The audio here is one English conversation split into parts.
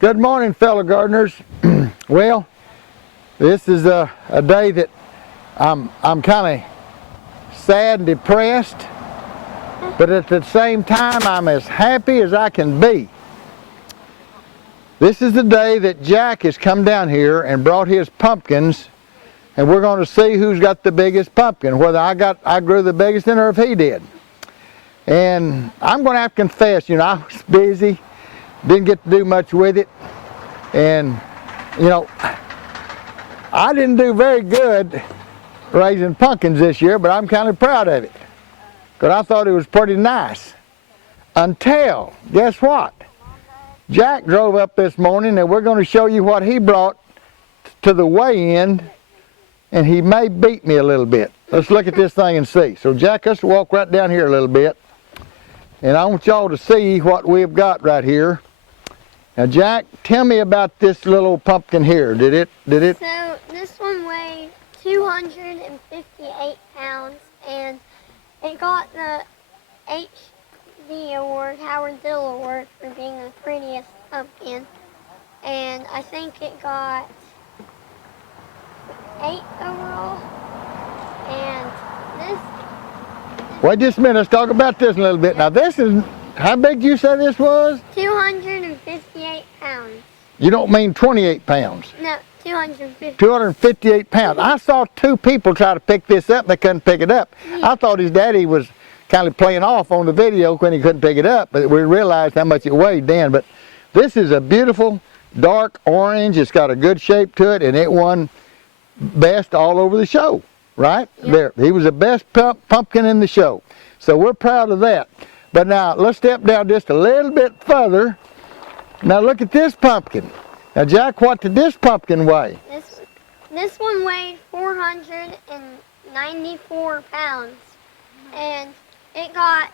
Good morning, fellow gardeners. Well, this is a day that I'm kind of sad and depressed, but at the same time I'm as happy as I can be. This is the day that Jack has come down here and brought his pumpkins, and we're going to see who's got the biggest pumpkin, whether I grew the biggest one or if he did. And I'm going to have to confess, I was busy, didn't get to do much with it, and I didn't do very good raising pumpkins this year, but I'm kind of proud of it because I thought it was pretty nice. Until, guess what? Jack drove up this morning and we're going to show you what he brought to the weigh-in, and he may beat me a little bit. Let's look at this thing and see. So Jack, let's walk right down here a little bit, and I want y'all to see what we've got right here. Now Jack, tell me about this little pumpkin here. Did it? So this one weighed 258 pounds, and it got the HD award, Howard Dill Award, for being the prettiest pumpkin. And I think it got 8 overall. And this... Wait just a minute, let's talk about this a little bit. Now this is, how big did you say this was? 258 pounds. You don't mean 28 pounds? No, 250. 258 pounds. I saw two people try to pick this up, they couldn't pick it up. Yeah. I thought his daddy was kind of playing off on the video when he couldn't pick it up, but we realized how much it weighed then. But this is a beautiful dark orange. It's got a good shape to it, and it won best all over the show, right? Yep. There, he was the best pumpkin in the show. So we're proud of that. But now let's step down just a little bit further. Now look at this pumpkin. Now Jack, what did this pumpkin weigh? This one weighed 494 pounds, and it got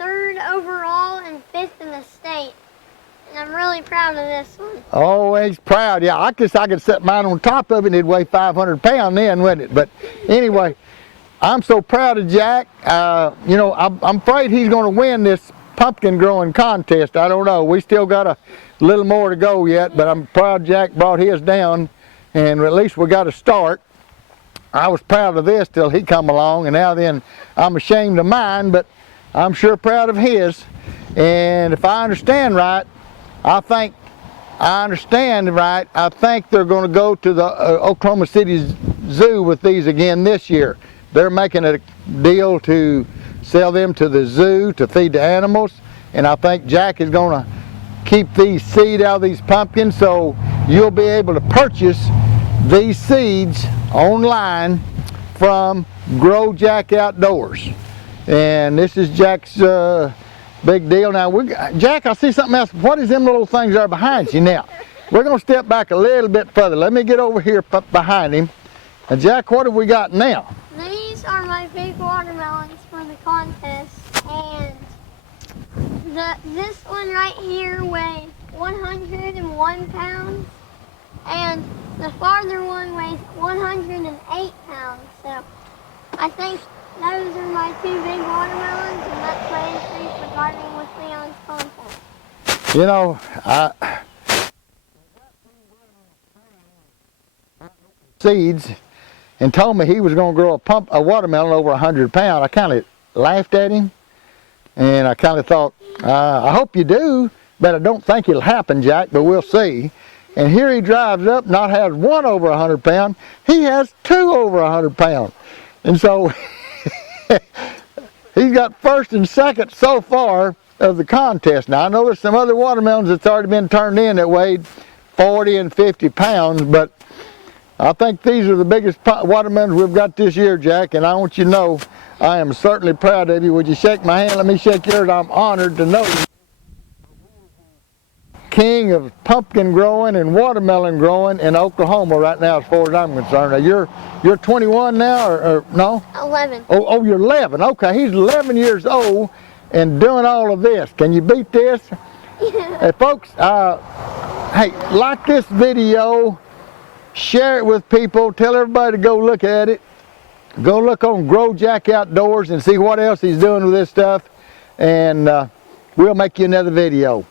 3rd overall and 5th in the state. And I'm really proud of this one. Oh, he's proud. Yeah, I guess I could set mine on top of it and it'd weigh 500 pounds then, wouldn't it? But anyway, I'm so proud of Jack. I'm afraid he's going to win this pumpkin growing contest. I don't know. We still got a little more to go yet, but I'm proud Jack brought his down, and at least we got a start. I was proud of this till he come along, and now then I'm ashamed of mine, but I'm sure proud of his. And if I understand right, I think they're going to go to the Oklahoma City Zoo with these again this year. They're making a deal to sell them to the zoo to feed the animals, and I think Jack is going to keep these seed out of these pumpkins, so you'll be able to purchase these seeds online from Grow Jack Outdoors. And this is Jack's big deal. Now, Jack, I see something else. What is them little things there behind you now? We're going to step back a little bit further. Let me get over here behind him. And Jack, what have we got now? These are my big watermelons for the contest, and this one right here weighs 101 pounds, and the farther one weighs 108 pounds. So I think those are my 2 big watermelons, and that's my entry for Gardening with Leon's contest. You know, seeds and told me he was going to grow a watermelon over 100 pounds. I kind of laughed at him, and I kind of thought, I hope you do, but I don't think it'll happen, Jack, but we'll see. And here he drives up, not has one over 100 pounds, he has 2 over 100 pounds. And so he's got 1st and 2nd so far of the contest. Now I know there's some other watermelons that's already been turned in that weighed 40 and 50 pounds, but I think these are the biggest watermelons we've got this year, Jack, and I want you to know I am certainly proud of you. Would you shake my hand? Let me shake yours. I'm honored to know you. King of pumpkin growing and watermelon growing in Oklahoma right now, as far as I'm concerned. Now you're 21 now, or no? 11. Oh, you're 11. Okay, he's 11 years old and doing all of this. Can you beat this? Hey, folks, hey, like this video, share it with people, tell everybody to go look at it. Go look on Grow Jack Outdoors and see what else he's doing with this stuff, and we'll make you another video.